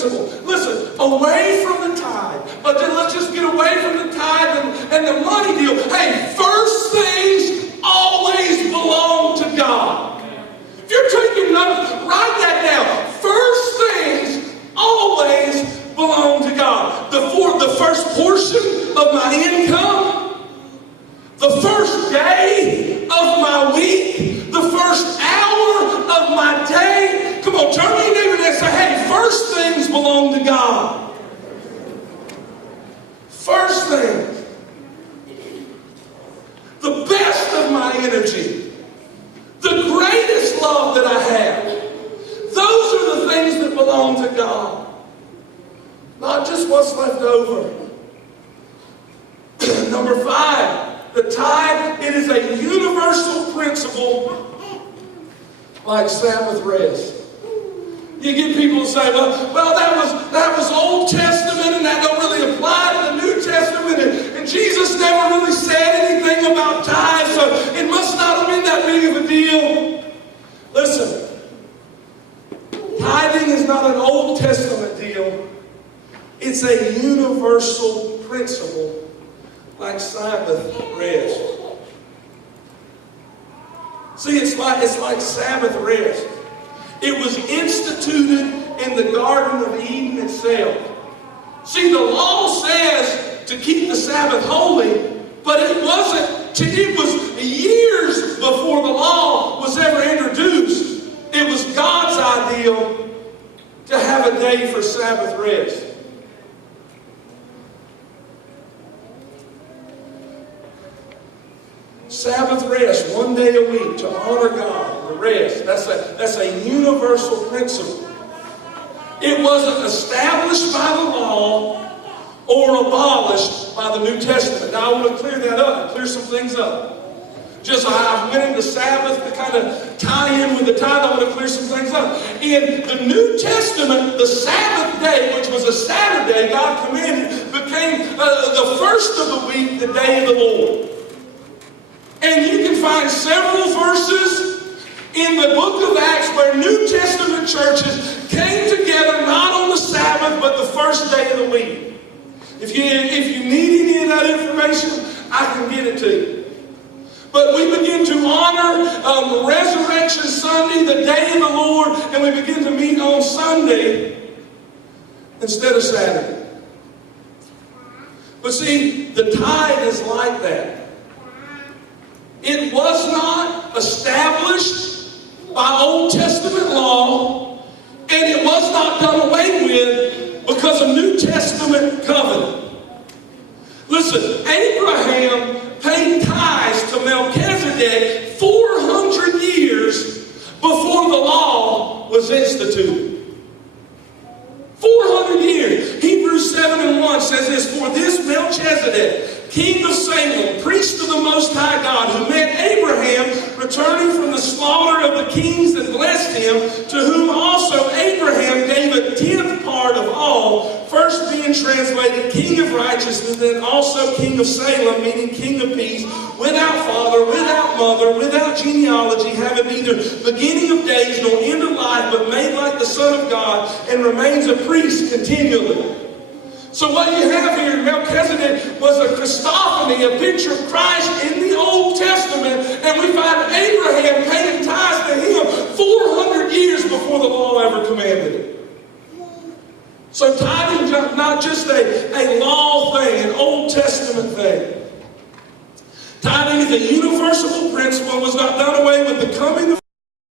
principle. Listen, away from the tithe. But then let's just get away from the tithe and the money deal. Hey, first things always belong to God. If you're taking notes, write that down. First things always belong to God. The first portion of my income, the first day of my week, the first hour of my day. Come on, turn to your neighbor and say, hey, first things belong to God. First things. The best of my energy. The greatest love that I have. Those are the things that belong to God. Not just what's left over. Number 5, the tithe, it is a universal principle like Sabbath rest. You get people who say, well, that was Old Testament and that don't really apply to the New Testament and Jesus never really said anything about tithe, so it must not have been that big of a deal. Listen, tithing is not an Old Testament deal. It's a universal principle like Sabbath rest. See, it's like Sabbath rest. It was instituted in the Garden of Eden itself. See, the law says to keep the Sabbath holy, but it wasn't. It was years before the law was ever introduced. It was God's ideal to have a day for Sabbath rest. Sabbath rest, one day a week to honor God, the rest. That's a universal principle. It wasn't established by the law or abolished by the New Testament. Now I want to clear that up, clear some things up. Just I went into Sabbath to kind of tie in with the tithe. I want to clear some things up. In the New Testament, the Sabbath day, which was a Saturday, God commanded, became the first of the week, the day of the Lord. And you can find several verses in the book of Acts where New Testament churches came together not on the Sabbath, but the first day of the week. If you need any of that information, I can get it to you. But we begin to honor Resurrection Sunday, the day of the Lord, and we begin to meet on Sunday instead of Saturday. But see, the tithe is like that. It was not established by Old Testament law, and it was not done away with because of New Testament covenant. Listen, Abraham paid tithes to Melchizedek 400 years before the law was instituted. 400 years. Hebrews 7:1 says this, for this Melchizedek, king of Salem, priest of the Most High God, who met Abraham returning from the slaughter of the kings that blessed him, to whom also Abraham gave a tenth part of all, first being translated King of Righteousness, and also King of Salem, meaning King of Peace, without father, without mother, without genealogy, having neither beginning of days nor end of life, but made like the Son of God, and remains a priest continually. So what you have here, Melchizedek was a Christophany, a picture of Christ in the Old Testament, and we find Abraham paying tithes to him 400 years before the law ever commanded it. So tithing is not just a law thing, an Old Testament thing. Tithing is a universal principle and was not done away with the coming of